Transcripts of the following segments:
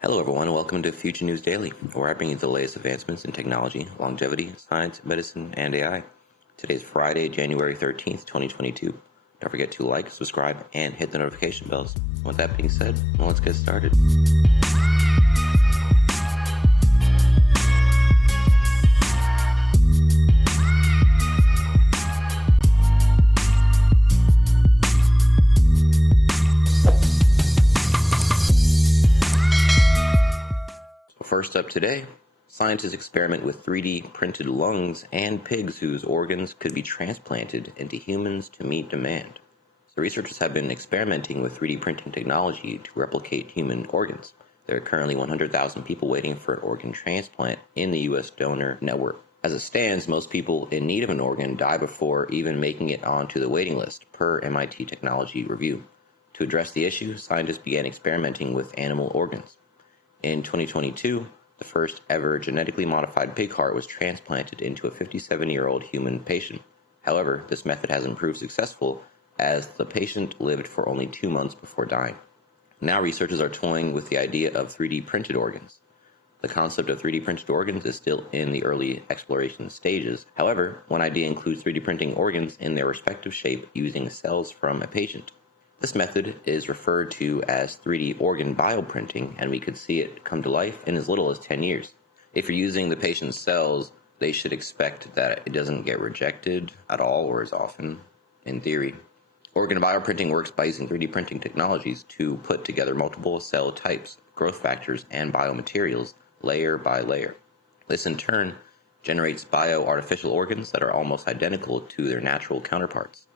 Hello everyone, welcome to Future News Daily, where I bring you the latest advancements in technology, longevity, science, medicine, and AI. Today is Friday, January 13th, 2022. Don't forget to like, subscribe, and hit the notification bells. With that being said, let's get started. First up today, scientists experiment with 3D printed lungs and pigs whose organs could be transplanted into humans to meet demand. So researchers have been experimenting with 3D printing technology to replicate human organs. There are currently 100,000 people waiting for an organ transplant in the U.S. donor network. As it stands, most people in need of an organ die before even making it onto the waiting list, per MIT Technology Review. To address the issue, scientists began experimenting with animal organs. In 2022, the first ever genetically modified pig heart was transplanted into a 57-year-old human patient. However, this method hasn't proved successful as the patient lived for only 2 months before dying. Now researchers are toying with the idea of 3D printed organs. The concept of 3D printed organs is still in the early exploration stages. However, one idea includes 3D printing organs in their respective shape using cells from a patient. This method is referred to as 3D organ bioprinting, and we could see it come to life in as little as 10 years. If you're using the patient's cells, they should expect that it doesn't get rejected at all or as often, in theory. Organ bioprinting works by using 3D printing technologies to put together multiple cell types, growth factors, and biomaterials layer by layer. This in turn generates bio-artificial organs that are almost identical to their natural counterparts.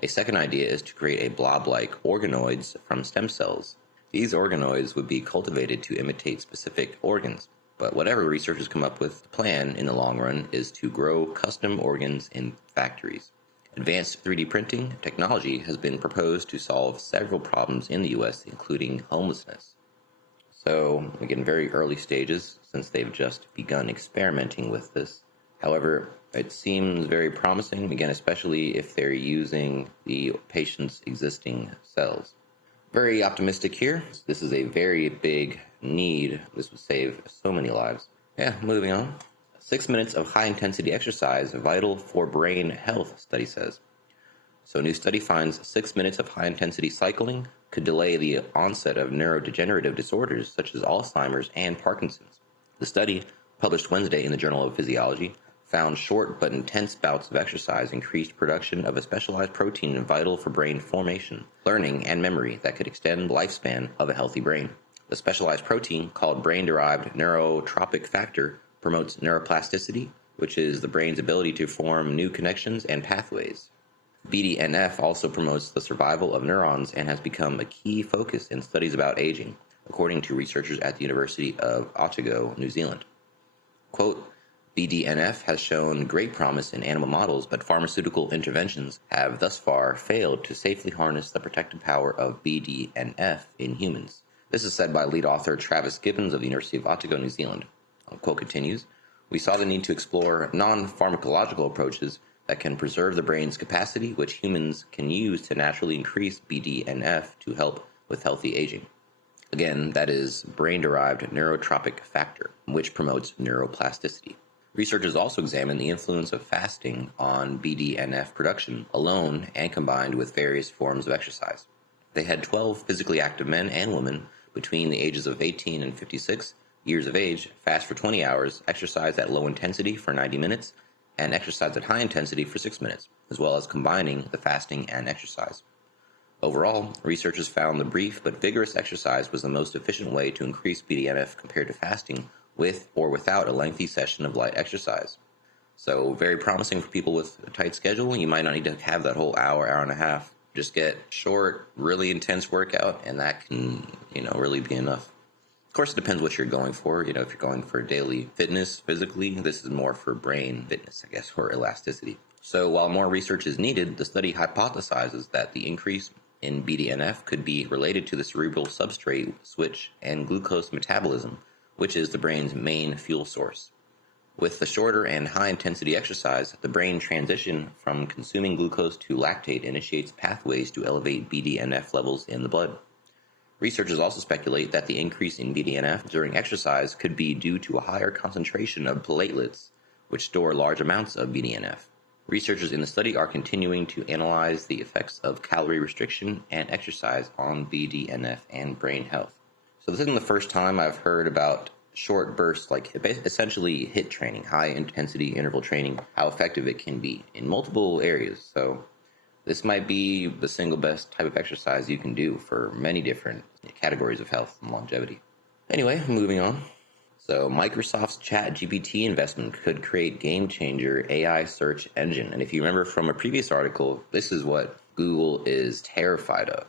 A second idea is to create a blob-like organoids from stem cells. These organoids would be cultivated to imitate specific organs, but whatever researchers come up with, the plan in the long run is to grow custom organs in factories. Advanced 3D printing technology has been proposed to solve several problems in the US, including homelessness. So, again, very early stages since they've just begun experimenting with this. However, it seems very promising, again, especially if they're using the patient's existing cells. Very optimistic here. This is a very big need. This would save so many lives. Moving on. 6 minutes of high-intensity exercise vital for brain health, study says. So a new study finds 6 minutes of high-intensity cycling could delay the onset of neurodegenerative disorders such as Alzheimer's and Parkinson's. The study, published Wednesday in the Journal of Physiology, found short but intense bouts of exercise increased production of a specialized protein vital for brain formation, learning, and memory that could extend the lifespan of a healthy brain. The specialized protein, called brain-derived neurotropic factor, promotes neuroplasticity, which is the brain's ability to form new connections and pathways. BDNF also promotes the survival of neurons and has become a key focus in studies about aging, according to researchers at the University of Otago, New Zealand. Quote, BDNF has shown great promise in animal models, but pharmaceutical interventions have thus far failed to safely harness the protective power of BDNF in humans. This is said by lead author Travis Gibbons of the University of Otago, New Zealand. Quote continues, we saw the need to explore non-pharmacological approaches that can preserve the brain's capacity, which humans can use to naturally increase BDNF to help with healthy aging. Again, that is brain-derived neurotropic factor, which promotes neuroplasticity. Researchers also examined the influence of fasting on BDNF production alone and combined with various forms of exercise. They had 12 physically active men and women between the ages of 18 and 56 years of age fast for 20 hours, exercise at low intensity for 90 minutes, and exercise at high intensity for 6 minutes, as well as combining the fasting and exercise. Overall, researchers found the brief but vigorous exercise was the most efficient way to increase BDNF compared to fasting with or without a lengthy session of light exercise. So very promising for people with a tight schedule. You might not need to have that whole hour and a half. Just get short, really intense workout, and that can, really be enough. Of course, it depends what you're going for. If you're going for daily fitness physically, this is more for brain fitness, I guess, or elasticity. So while more research is needed, the study hypothesizes that the increase in BDNF could be related to the cerebral substrate switch and glucose metabolism, which is the brain's main fuel source. With the shorter and high-intensity exercise, the brain transition from consuming glucose to lactate initiates pathways to elevate BDNF levels in the blood. Researchers also speculate that the increase in BDNF during exercise could be due to a higher concentration of platelets, which store large amounts of BDNF. Researchers in the study are continuing to analyze the effects of calorie restriction and exercise on BDNF and brain health. So this isn't the first time I've heard about short bursts, like essentially HIIT training, high intensity interval training, how effective it can be in multiple areas. So this might be the single best type of exercise you can do for many different categories of health and longevity. Anyway, moving on. So Microsoft's ChatGPT investment could create game-changer AI search engine. And if you remember from a previous article, this is what Google is terrified of.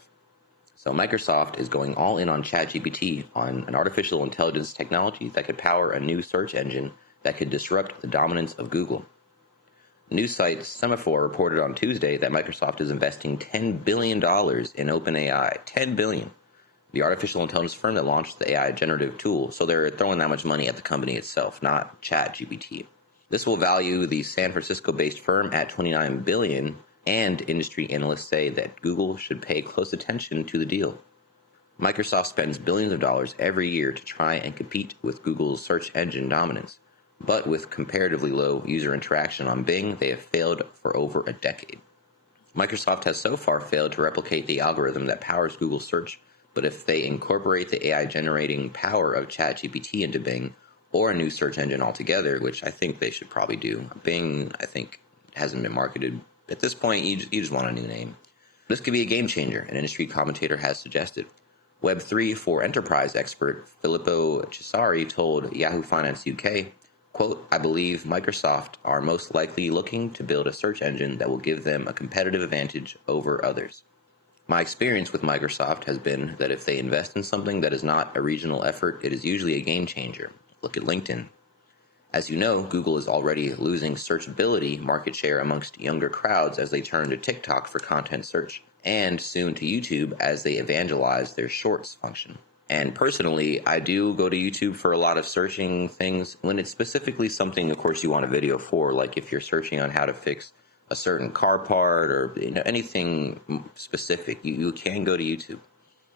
So Microsoft is going all in on ChatGPT, on an artificial intelligence technology that could power a new search engine that could disrupt the dominance of Google. News site Semaphore reported on Tuesday that Microsoft is investing $10 billion in OpenAI. $10 billion. The artificial intelligence firm that launched the AI generative tool, so they're throwing that much money at the company itself, not ChatGPT. This will value the San Francisco-based firm at $29 billion, and industry analysts say that Google should pay close attention to the deal. Microsoft spends billions of dollars every year to try and compete with Google's search engine dominance. But with comparatively low user interaction on Bing, they have failed for over a decade. Microsoft has so far failed to replicate the algorithm that powers Google search, but if they incorporate the AI-generating power of ChatGPT into Bing, or a new search engine altogether, which I think they should probably do. Bing, I think, hasn't been marketed. At this point, you just want a new name. This could be a game changer, an industry commentator has suggested. Web3 for Enterprise expert Filippo Cesari told Yahoo Finance UK, quote, I believe Microsoft are most likely looking to build a search engine that will give them a competitive advantage over others. My experience with Microsoft has been that if they invest in something that is not a regional effort, it is usually a game changer. Look at LinkedIn. As you know, Google is already losing searchability market share amongst younger crowds as they turn to TikTok for content search, and soon to YouTube as they evangelize their Shorts function. And personally, I do go to YouTube for a lot of searching things when it's specifically something, of course, you want a video for, like if you're searching on how to fix a certain car part or anything specific, you can go to YouTube.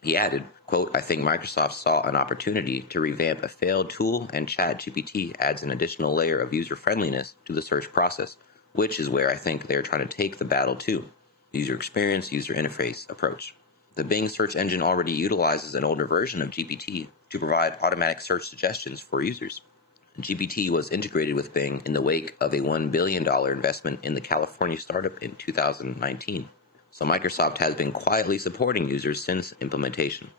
He added, quote, I think Microsoft saw an opportunity to revamp a failed tool, and ChatGPT adds an additional layer of user-friendliness to the search process, which is where I think they're trying to take the battle to. User experience, user interface approach. The Bing search engine already utilizes an older version of GPT to provide automatic search suggestions for users. GPT was integrated with Bing in the wake of a $1 billion investment in the California startup in 2019. So Microsoft has been quietly supporting users since implementation.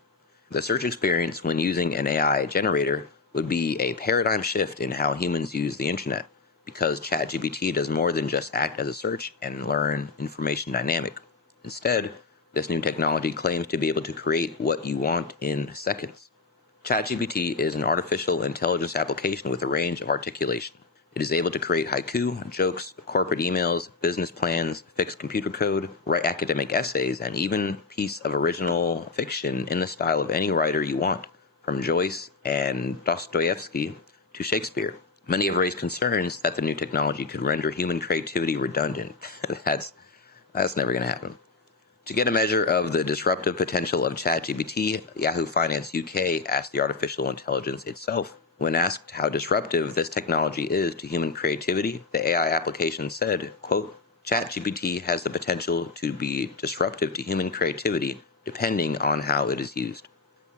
The search experience when using an AI generator would be a paradigm shift in how humans use the internet, because ChatGPT does more than just act as a search and learn information dynamic. Instead, this new technology claims to be able to create what you want in seconds. ChatGPT is an artificial intelligence application with a range of articulation. It is able to create haiku, jokes, corporate emails, business plans, fix computer code, write academic essays, and even piece of original fiction in the style of any writer you want, from Joyce and Dostoevsky to Shakespeare. Many have raised concerns that the new technology could render human creativity redundant. That's never going to happen. To get a measure of the disruptive potential of ChatGPT, Yahoo Finance UK asked the artificial intelligence itself. When asked how disruptive this technology is to human creativity, the AI application said, quote, ChatGPT has the potential to be disruptive to human creativity depending on how it is used.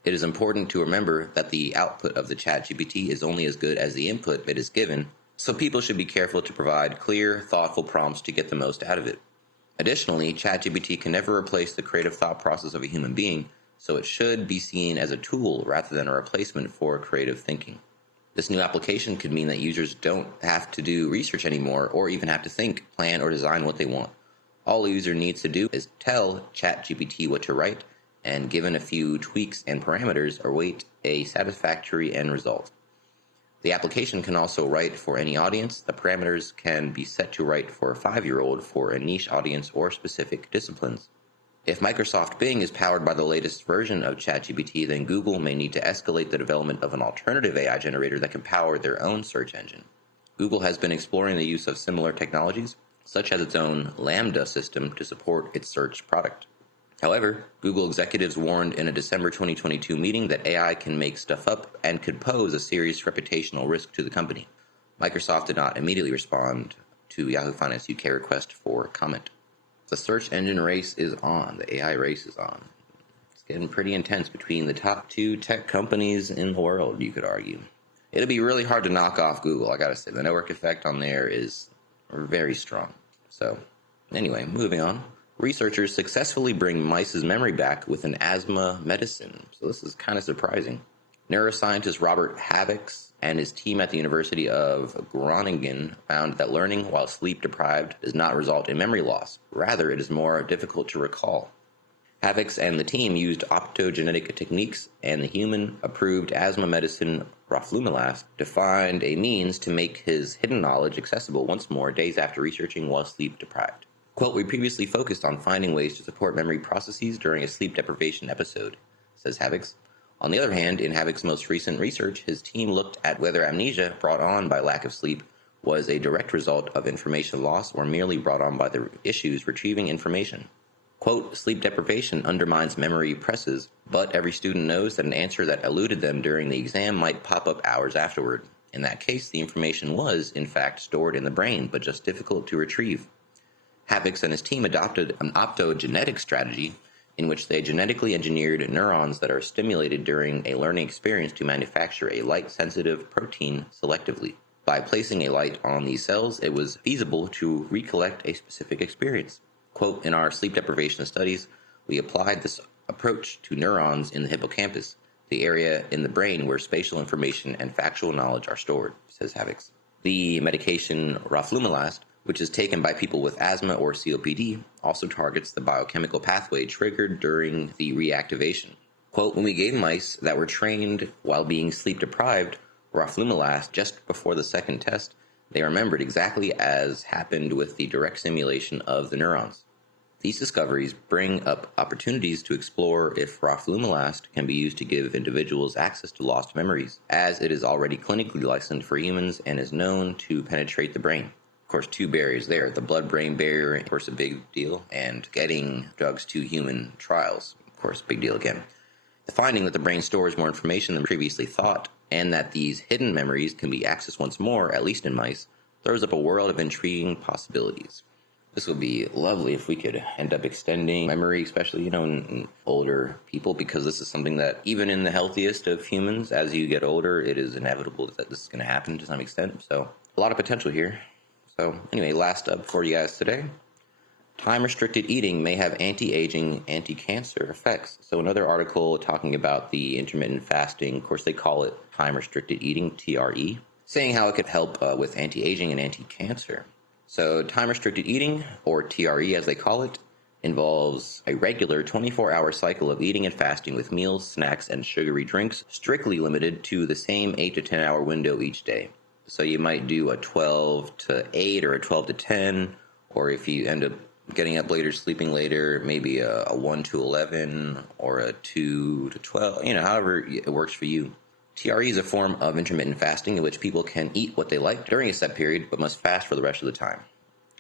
It is important to remember that the output of the ChatGPT is only as good as the input it is given, so people should be careful to provide clear, thoughtful prompts to get the most out of it. Additionally, ChatGPT can never replace the creative thought process of a human being, so it should be seen as a tool rather than a replacement for creative thinking. This new application could mean that users don't have to do research anymore or even have to think, plan, or design what they want. All a user needs to do is tell ChatGPT what to write, and given a few tweaks and parameters, await a satisfactory end result. The application can also write for any audience. The parameters can be set to write for a 5-year-old for a niche audience or specific disciplines. If Microsoft Bing is powered by the latest version of ChatGPT, then Google may need to escalate the development of an alternative AI generator that can power their own search engine. Google has been exploring the use of similar technologies, such as its own Lambda system, to support its search product. However, Google executives warned in a December 2022 meeting that AI can make stuff up and could pose a serious reputational risk to the company. Microsoft did not immediately respond to Yahoo Finance UK request for comment. The search engine race is on. The AI race is on. It's getting pretty intense between the top two tech companies in the world, you could argue. It'll be really hard to knock off Google, I gotta say. The network effect on there is very strong. So, anyway, moving on. Researchers successfully bring mice's memory back with an asthma medicine. So this is kind of surprising. Neuroscientist Robert Havix and his team at the University of Groningen found that learning while sleep deprived does not result in memory loss. Rather, it is more difficult to recall. Havix and the team used optogenetic techniques and the human-approved asthma medicine roflumilast to find a means to make his hidden knowledge accessible once more days after researching while sleep deprived. Quote, "We previously focused on finding ways to support memory processes during a sleep deprivation episode," says Havix. On the other hand, in Havix's most recent research, his team looked at whether amnesia brought on by lack of sleep was a direct result of information loss or merely brought on by the issues retrieving information. Quote, "Sleep deprivation undermines memory presses, but every student knows that an answer that eluded them during the exam might pop up hours afterward. In that case, the information was, in fact, stored in the brain, but just difficult to retrieve." Havix and his team adopted an optogenetic strategy in which they genetically engineered neurons that are stimulated during a learning experience to manufacture a light-sensitive protein selectively. By placing a light on these cells, it was feasible to recollect a specific experience. Quote, "In our sleep deprivation studies, we applied this approach to neurons in the hippocampus, the area in the brain where spatial information and factual knowledge are stored," says Havix. The medication roflumilast, which is taken by people with asthma or COPD, also targets the biochemical pathway triggered during the reactivation. Quote, "When we gave mice that were trained while being sleep deprived roflumilast just before the second test, they remembered exactly as happened with the direct simulation of the neurons. These discoveries bring up opportunities to explore if roflumilast can be used to give individuals access to lost memories, as it is already clinically licensed for humans and is known to penetrate the brain. Of course, two barriers there. The blood-brain barrier, of course, a big deal, and getting drugs to human trials, of course, big deal again. The finding that the brain stores more information than previously thought, and that these hidden memories can be accessed once more, at least in mice, throws up a world of intriguing possibilities. This would be lovely if we could end up extending memory, especially, in older people, because this is something that even in the healthiest of humans, as you get older, it is inevitable that this is going to happen to some extent. So a lot of potential here. So anyway, last up for you guys today. Time-restricted eating may have anti-aging, anti-cancer effects. So another article talking about the intermittent fasting, of course they call it time-restricted eating, TRE, saying how it could help with anti-aging and anti-cancer. So time-restricted eating, or TRE as they call it, involves a regular 24-hour cycle of eating and fasting with meals, snacks, and sugary drinks, strictly limited to the same 8 to 10 hour window each day. So you might do a 12 to 8 or a 12 to 10, or if you end up getting up later, sleeping later, maybe a 1 to 11 or a 2 to 12, however it works for you. TRE is a form of intermittent fasting in which people can eat what they like during a set period but must fast for the rest of the time.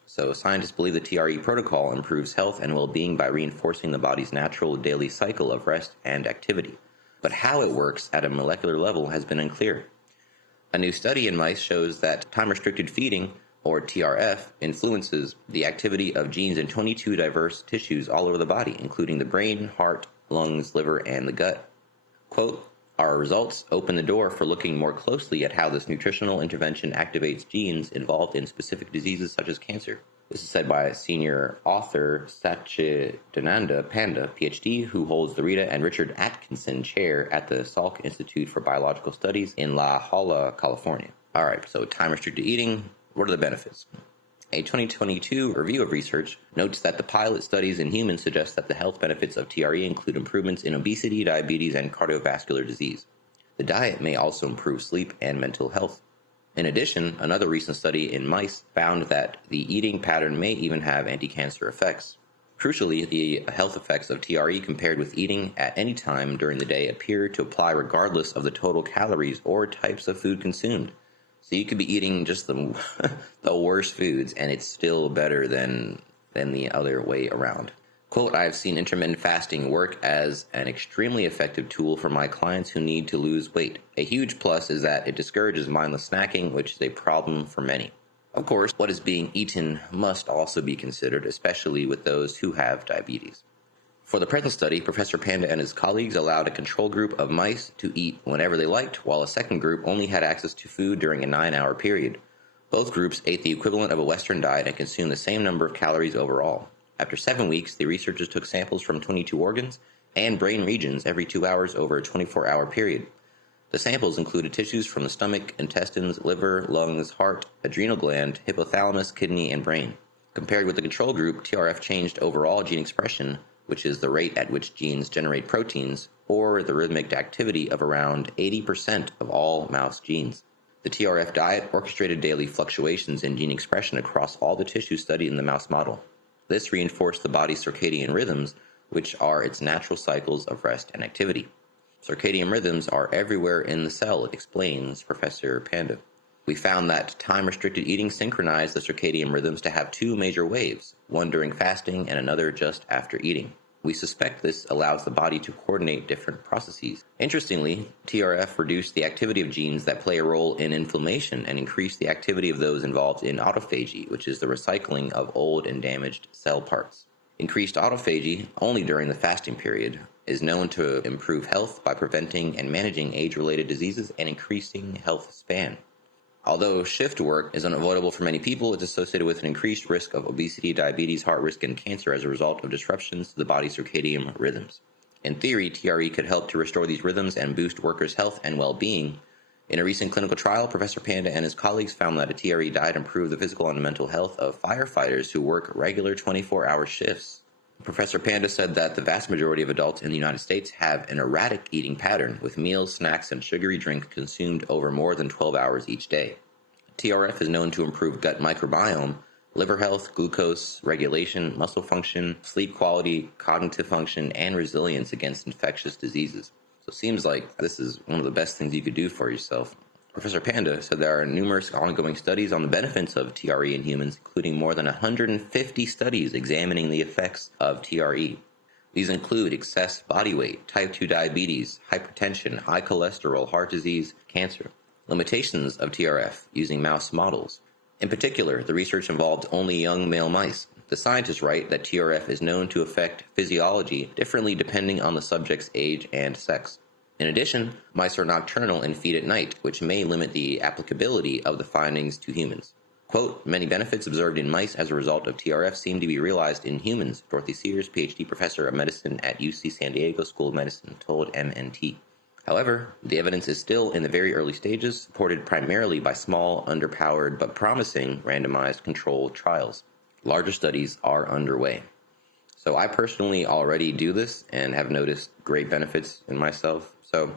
So scientists believe the TRE protocol improves health and well-being by reinforcing the body's natural daily cycle of rest and activity. But how it works at a molecular level has been unclear. A new study in mice shows that time-restricted feeding, or TRF, influences the activity of genes in 22 diverse tissues all over the body, including the brain, heart, lungs, liver, and the gut. Quote, "Our results open the door for looking more closely at how this nutritional intervention activates genes involved in specific diseases such as cancer." This is said by senior author Satchidananda Panda, PhD, who holds the Rita and Richard Atkinson Chair at the Salk Institute for Biological Studies in La Jolla, California. All right, so time-restricted eating, what are the benefits? A 2022 review of research notes that the pilot studies in humans suggest that the health benefits of TRE include improvements in obesity, diabetes, and cardiovascular disease. The diet may also improve sleep and mental health. In addition, another recent study in mice found that the eating pattern may even have anti-cancer effects. Crucially, the health effects of TRE compared with eating at any time during the day appear to apply regardless of the total calories or types of food consumed. So you could be eating just the worst foods, and it's still better than the other way around. Quote, I have seen intermittent fasting work as an extremely effective tool for my clients who need to lose weight. A huge plus is that it discourages mindless snacking, which is a problem for many. Of course, what is being eaten must also be considered, especially with those who have diabetes. For the present study, Professor Panda and his colleagues allowed a control group of mice to eat whenever they liked, while a second group only had access to food during a 9-hour period. Both groups ate the equivalent of a Western diet and consumed the same number of calories overall. After 7 weeks, the researchers took samples from 22 organs and brain regions every 2 hours over a 24-hour period. The samples included tissues from the stomach, intestines, liver, lungs, heart, adrenal gland, hypothalamus, kidney, and brain. Compared with the control group, TRF changed overall gene expression, which is the rate at which genes generate proteins, or the rhythmic activity of around 80% of all mouse genes. The TRF diet orchestrated daily fluctuations in gene expression across all the tissues studied in the mouse model. This reinforced the body's circadian rhythms, which are its natural cycles of rest and activity. Circadian rhythms are everywhere in the cell, explains Professor Panda. We found that time-restricted eating synchronized the circadian rhythms to have 2 major waves, one during fasting and another just after eating. We suspect this allows the body to coordinate different processes. Interestingly, TRF reduced the activity of genes that play a role in inflammation and increased the activity of those involved in autophagy, which is the recycling of old and damaged cell parts. Increased autophagy, only during the fasting period, is known to improve health by preventing and managing age-related diseases and increasing health span. Although shift work is unavoidable for many people, it's associated with an increased risk of obesity, diabetes, heart risk, and cancer as a result of disruptions to the body's circadian rhythms. In theory, TRE could help to restore these rhythms and boost workers' health and well-being. In a recent clinical trial, Professor Panda and his colleagues found that a TRE diet improved the physical and mental health of firefighters who work regular 24-hour shifts. Professor Panda said that the vast majority of adults in the United States have an erratic eating pattern, with meals, snacks, and sugary drinks consumed over more than 12 hours each day. TRF is known to improve gut microbiome, liver health, glucose regulation, muscle function, sleep quality, cognitive function, and resilience against infectious diseases. So it seems like this is one of the best things you could do for yourself. Professor Panda said there are numerous ongoing studies on the benefits of TRE in humans, including more than 150 studies examining the effects of TRE. These include excess body weight, type 2 diabetes, hypertension, high cholesterol, heart disease, cancer. Limitations of TRF using mouse models. In particular, the research involved only young male mice. The scientists write that TRF is known to affect physiology differently depending on the subject's age and sex. In addition, mice are nocturnal and feed at night, which may limit the applicability of the findings to humans. Quote, many benefits observed in mice as a result of TRF seem to be realized in humans, Dorothy Sears, PhD professor of medicine at UC San Diego School of Medicine, told MNT. However, the evidence is still in the very early stages, supported primarily by small, underpowered, but promising randomized controlled trials. Larger studies are underway. So I personally already do this and have noticed great benefits in myself. So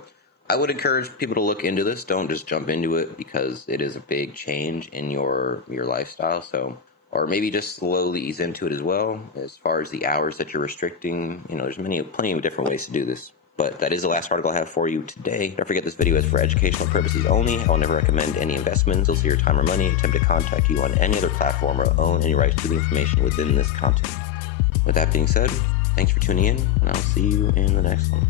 I would encourage people to look into this. Don't just jump into it because it is a big change in your lifestyle. Or maybe just slowly ease into it as well. As far as the hours that you're restricting, there's plenty of different ways to do this. But that is the last article I have for you today. Don't forget this video is for educational purposes only. I'll never recommend any investments, you'll see your time or money, attempt to contact you on any other platform, or own any rights to the information within this content. With that being said, thanks for tuning in, and I'll see you in the next one.